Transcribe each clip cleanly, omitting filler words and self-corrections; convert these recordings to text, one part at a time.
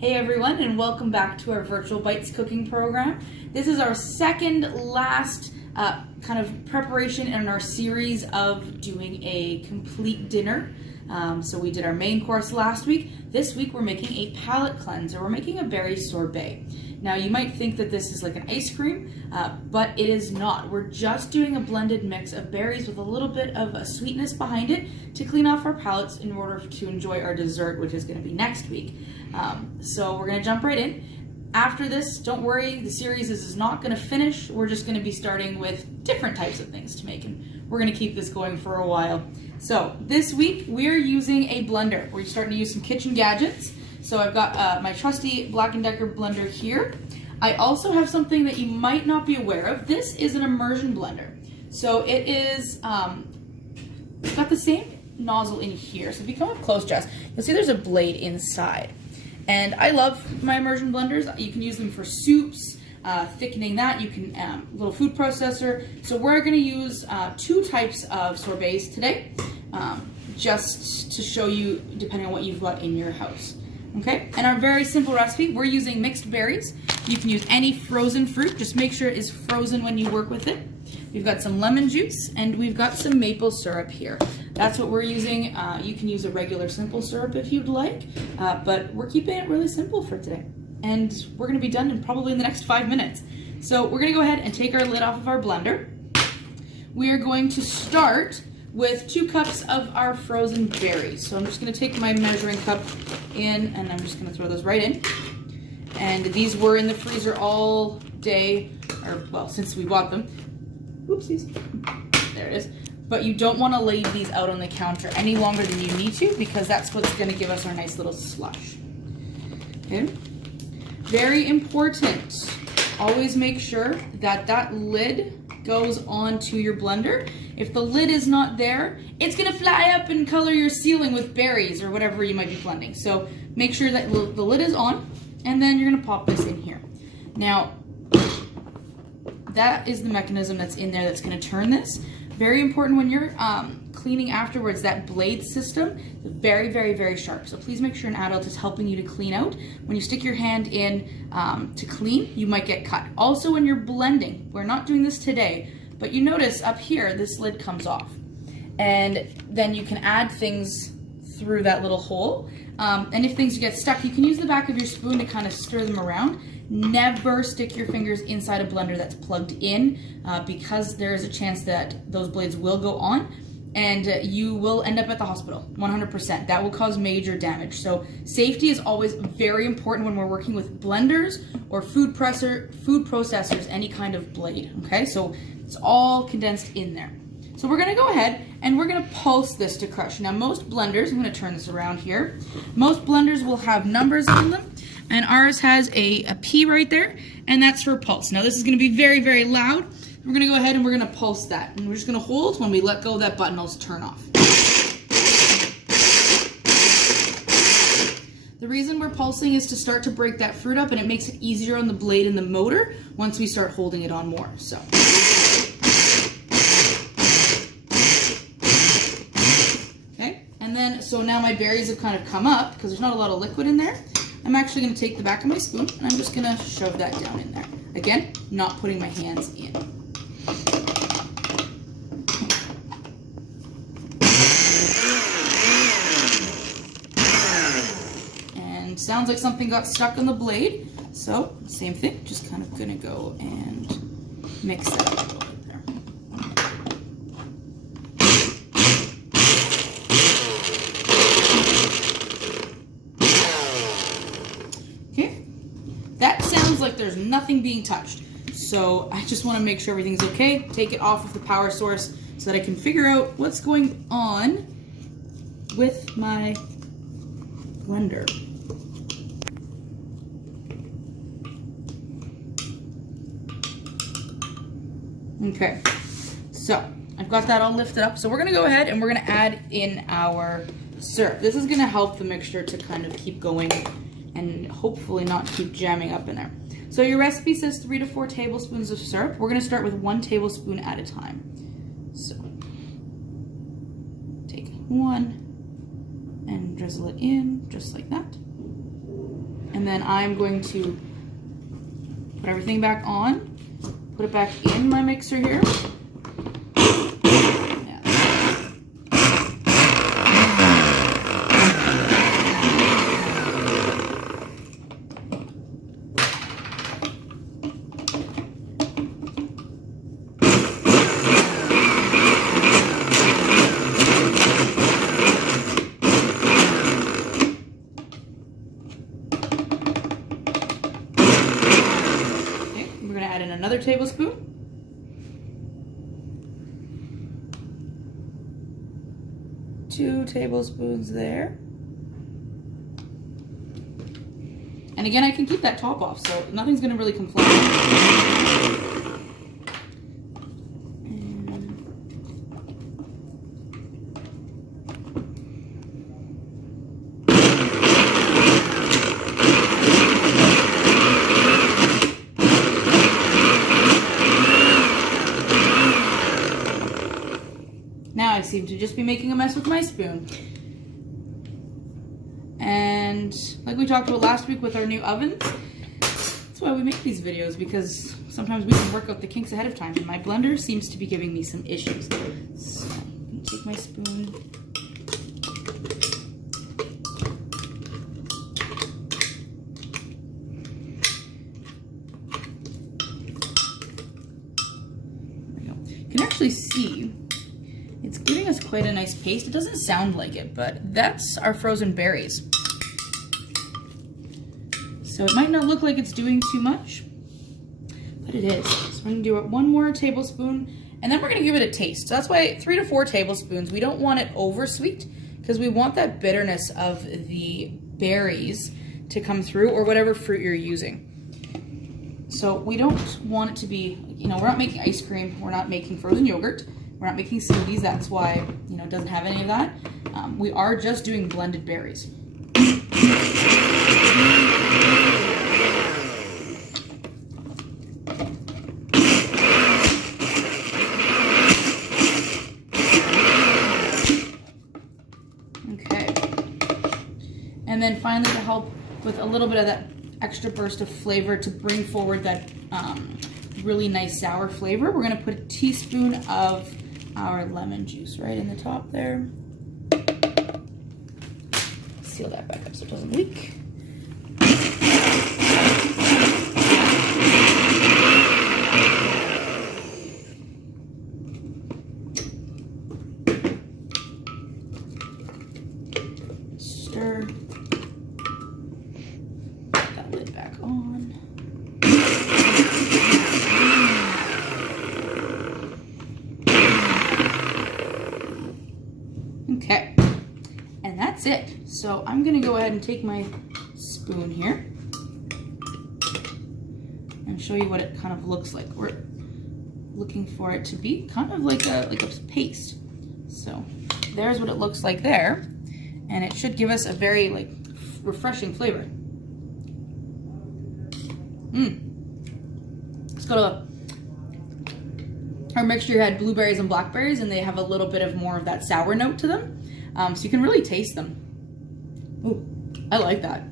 Hey everyone, and welcome back to our Virtual Bites cooking program. This is our second last kind of preparation in our series of doing a complete dinner. So we did our main course last week. This week we're making a palate cleanser. We're making a berry sorbet. Now you might think that this is like an ice cream, but it is not. We're just doing a blended mix of berries with a little bit of a sweetness behind it to clean off our palates in order to enjoy our dessert, which is going to be next week. So we're going to jump right in. After this, don't worry, the series is not going to finish. We're just going to be starting with different types of things to make, and we're going to keep this going for a while. So this week we're using a blender. We're starting to use some kitchen gadgets. So I've got my trusty Black & Decker blender here. I also have something that you might not be aware of. This is an immersion blender. So it is, it's got the same nozzle in here. So if you come up close, Jess, you'll see there's a blade inside. And I love my immersion blenders. You can use them for soups, thickening that. You can, little food processor. So we're gonna use two types of sorbets today, just to show you depending on what you've got in your house. Okay, and our very simple recipe, we're using mixed berries. You can use any frozen fruit, just make sure it is frozen when you work with it. We've got some lemon juice and we've got some maple syrup here. That's what we're using. You can use a regular simple syrup if you'd like, but we're keeping it really simple for today. And we're gonna be done in probably in the next 5 minutes. So we're gonna go ahead and take our lid off of our blender. We are going to start with 2 cups of our frozen berries. So I'm just gonna take my measuring cup in and I'm just gonna throw those right in. And these were in the freezer all day, or well, since we bought them. Oopsies, there it is. But you don't wanna leave these out on the counter any longer than you need to, because that's what's gonna give us our nice little slush. Okay, very important. Always make sure that that lid goes onto your blender. If the lid is not there, it's gonna fly up and color your ceiling with berries or whatever you might be blending. So make sure that the lid is on, and then you're gonna pop this in here. Now, that is the mechanism that's in there that's gonna turn this. Very important when you're cleaning afterwards, that blade system, very, very, very sharp. So please make sure an adult is helping you to clean out. When you stick your hand in to clean, you might get cut. Also when you're blending, we're not doing this today, but you notice up here, this lid comes off. And then you can add things through that little hole. And if things get stuck, you can use the back of your spoon to kind of stir them around. Never stick your fingers inside a blender that's plugged in, because there is a chance that those blades will go on and you will end up at the hospital, 100%. That will cause major damage. So safety is always very important when we're working with blenders or food processors, any kind of blade, okay? So it's all condensed in there. So we're gonna go ahead and we're gonna pulse this to crush. Now most blenders, I'm gonna turn this around here, most blenders will have numbers on them, and ours has a P right there, and that's for pulse. Now this is gonna be very, very loud. We're gonna go ahead and we're gonna pulse that, and we're just gonna hold. When we let go, that button will turn off. The reason we're pulsing is to start to break that fruit up, and it makes it easier on the blade and the motor once we start holding it on more, so. Okay, and then, so now my berries have kind of come up, because there's not a lot of liquid in there. I'm actually gonna take the back of my spoon, and I'm just gonna shove that down in there. Again, not putting my hands in. And sounds like something got stuck on the blade. So same thing, just kind of gonna go and mix that up a little bit there. Okay, that sounds like there's nothing being touched. So I just want to make sure everything's okay. Take it off of the power source so that I can figure out what's going on with my blender. Okay, so I've got that all lifted up. So we're gonna go ahead and we're gonna add in our syrup. This is gonna help the mixture to kind of keep going and hopefully not keep jamming up in there. So your recipe says 3 to 4 tablespoons of syrup. We're gonna start with 1 tablespoon at a time. So take 1 and drizzle it in just like that. And then I'm going to put everything back on, put it back in my mixer here. Another tablespoon. 2 tablespoons there. And again, I can keep that top off, so nothing's going to really come flying. Now I seem to just be making a mess with my spoon. And like we talked about last week with our new ovens, that's why we make these videos, because sometimes we can work out the kinks ahead of time, and my blender seems to be giving me some issues. So I'm gonna take my spoon. There we go. You can actually see it's giving us quite a nice paste. It doesn't sound like it, but that's our frozen berries. So it might not look like it's doing too much, but it is. So we're gonna do 1 more tablespoon, and then we're gonna give it a taste. So that's why 3 to 4 tablespoons. We don't want it over sweet, because we want that bitterness of the berries to come through, or whatever fruit you're using. So we don't want it to be, we're not making ice cream, we're not making frozen yogurt, we're not making smoothies, that's why, it doesn't have any of that. We are just doing blended berries. Okay. And then finally, to help with a little bit of that extra burst of flavor to bring forward that really nice sour flavor, we're gonna put a teaspoon of our lemon juice right in the top there. Seal that back up so it doesn't leak. Stir. Put that lid back on. Okay, and that's it. So I'm gonna go ahead and take my spoon here and show you what it kind of looks like. We're looking for it to be kind of like a paste. So there's what it looks like there, and it should give us a very refreshing flavor. Let's go to our mixture had blueberries and blackberries, and they have a little bit of more of that sour note to them. So you can really taste them. Ooh, I like that.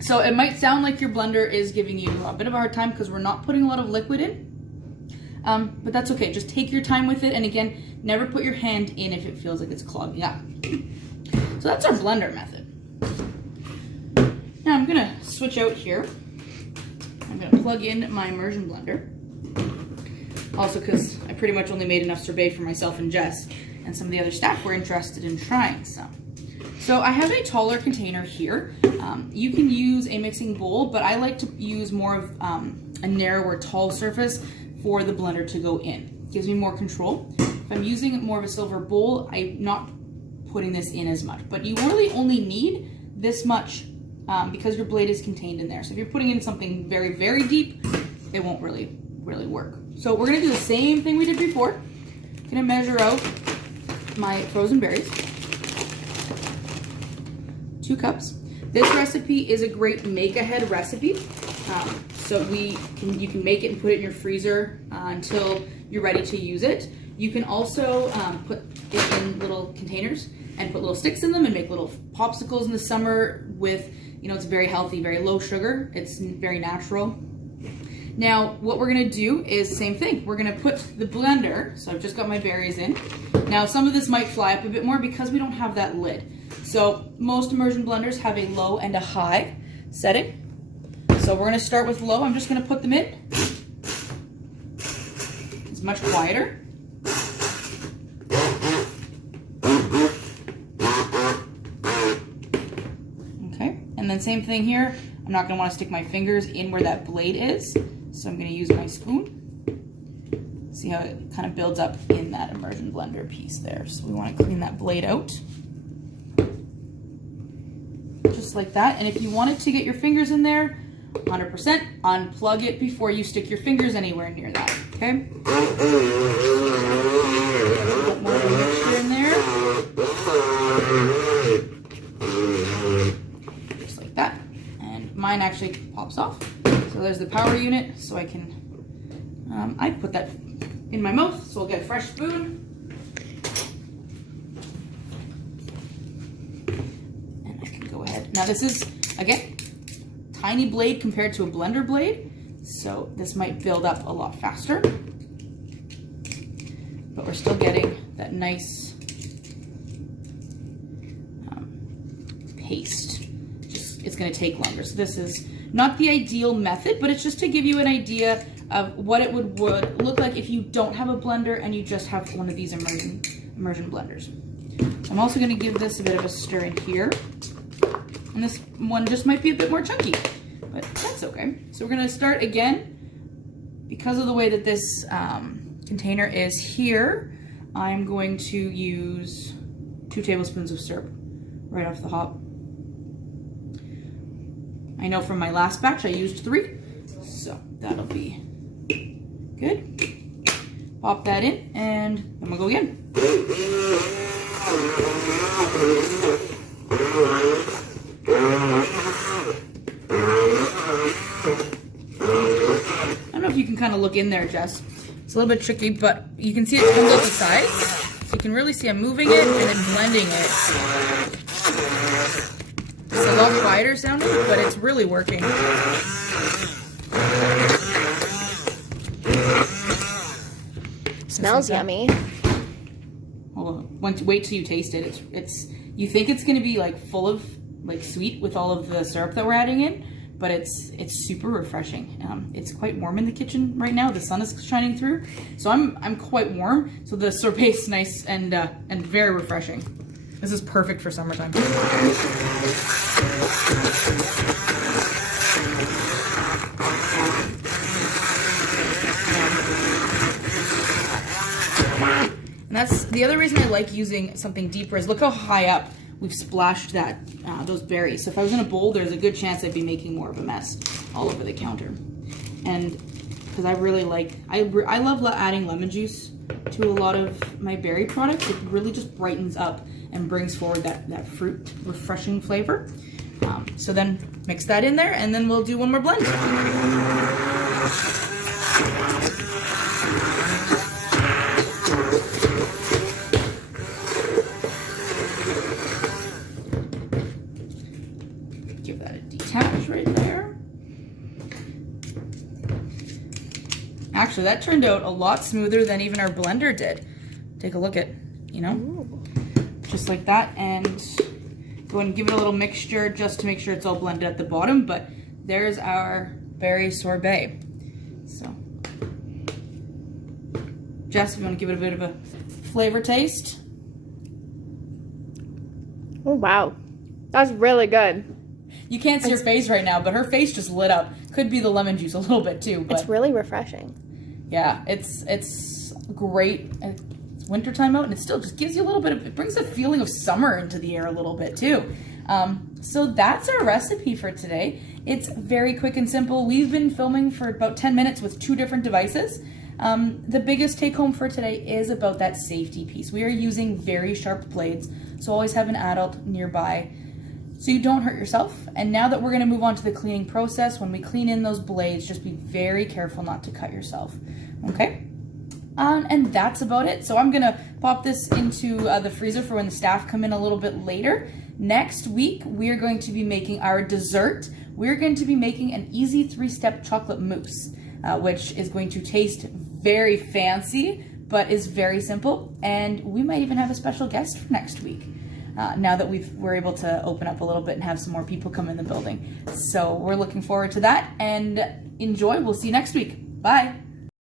So it might sound like your blender is giving you a bit of a hard time because we're not putting a lot of liquid in. But that's okay, just take your time with it, and again, never put your hand in if it feels like it's clogging up. So that's our blender method. Now I'm gonna switch out here. I'm gonna plug in my immersion blender. Also because I pretty much only made enough sorbet for myself and Jess, and some of the other staff were interested in trying some. So I have a taller container here. You can use a mixing bowl, but I like to use more of a narrower, tall surface for the blender to go in. It gives me more control. If I'm using more of a silver bowl, I'm not putting this in as much, but you really only need this much because your blade is contained in there. So if you're putting in something very, very deep, it won't really work. So we're gonna do the same thing we did before. I'm gonna measure out my frozen berries. 2 cups. This recipe is a great make-ahead recipe. So you can make it and put it in your freezer until you're ready to use it. You can also put it in little containers and put little sticks in them and make little popsicles in the summer with You know, it's very healthy, very low sugar. It's very natural. Now, what we're gonna do is same thing. We're gonna put the blender, so I've just got my berries in. Now, some of this might fly up a bit more because we don't have that lid. So most immersion blenders have a low and a high setting. So we're gonna start with low. I'm just gonna put them in. It's much quieter. Okay, and then same thing here. I'm not gonna wanna stick my fingers in where that blade is. So I'm gonna use my spoon. See how it kind of builds up in that immersion blender piece there. So we wanna clean that blade out. Just like that. And if you wanted to get your fingers in there, 100%, unplug it before you stick your fingers anywhere near that, okay? A bit more mixture in there. Just like that. And mine actually pops off. So there's the power unit, so I can, I put that in my mouth, so I'll get a fresh spoon. And I can go ahead. Now this is, again, tiny blade compared to a blender blade, so this might build up a lot faster. But we're still getting that nice paste. It's gonna take longer. So this is not the ideal method, but it's just to give you an idea of what it would look like if you don't have a blender and you just have one of these immersion blenders. I'm also gonna give this a bit of a stir in here. And this one just might be a bit more chunky, but that's okay. So we're gonna start again. Because of the way that this container is here, I'm going to use 2 tablespoons of syrup right off the hop. I know from my last batch I used 3, so that'll be good. Pop that in, and then we'll go again. I don't know if you can kind of look in there, Jess. It's a little bit tricky, but you can see it comes out the sides. So you can really see I'm moving it and then blending it. It's a lot quieter sounding, but it's really working. Smells yummy. Well, wait till you taste it. It's you think it's gonna be like full of like sweet with all of the syrup that we're adding in, but it's super refreshing. It's quite warm in the kitchen right now. The sun is shining through, so I'm quite warm. So the sorbet's nice and very refreshing. This is perfect for summertime. And that's the other reason I like using something deeper is look how high up we've splashed that those berries. So if I was in a bowl, there's a good chance I'd be making more of a mess all over the counter. And because I really like, I love adding lemon juice to a lot of my berry products. It really just brightens up and brings forward that fruit refreshing flavor. So then mix that in there, and then we'll do one more blend. Give that a detach right there. Actually, that turned out a lot smoother than even our blender did. Take a look at, you know, ooh, just like that, and go ahead and give it a little mixture just to make sure it's all blended at the bottom. But there's our berry sorbet. So, Jess, if you want to give it a bit of a flavor taste. Oh, wow. That's really good. You can't see her face right now, but her face just lit up. Could be the lemon juice a little bit too. But it's really refreshing. Yeah, it's great. It's wintertime out, and it still just gives you a little bit of, it brings a feeling of summer into the air a little bit too. So that's our recipe for today. It's very quick and simple. We've been filming for about 10 minutes with 2 different devices. The biggest take home for today is about that safety piece. We are using very sharp blades, so always have an adult nearby so you don't hurt yourself. And now that we're gonna move on to the cleaning process, when we clean in those blades, just be very careful not to cut yourself, okay? And that's about it. So I'm gonna pop this into the freezer for when the staff come in a little bit later. Next week, we're going to be making our dessert. We're going to be making an easy 3-step chocolate mousse, which is going to taste very fancy, but is very simple. And we might even have a special guest for next week, now that we're able to open up a little bit and have some more people come in the building. So we're looking forward to that, and enjoy. We'll see you next week. Bye.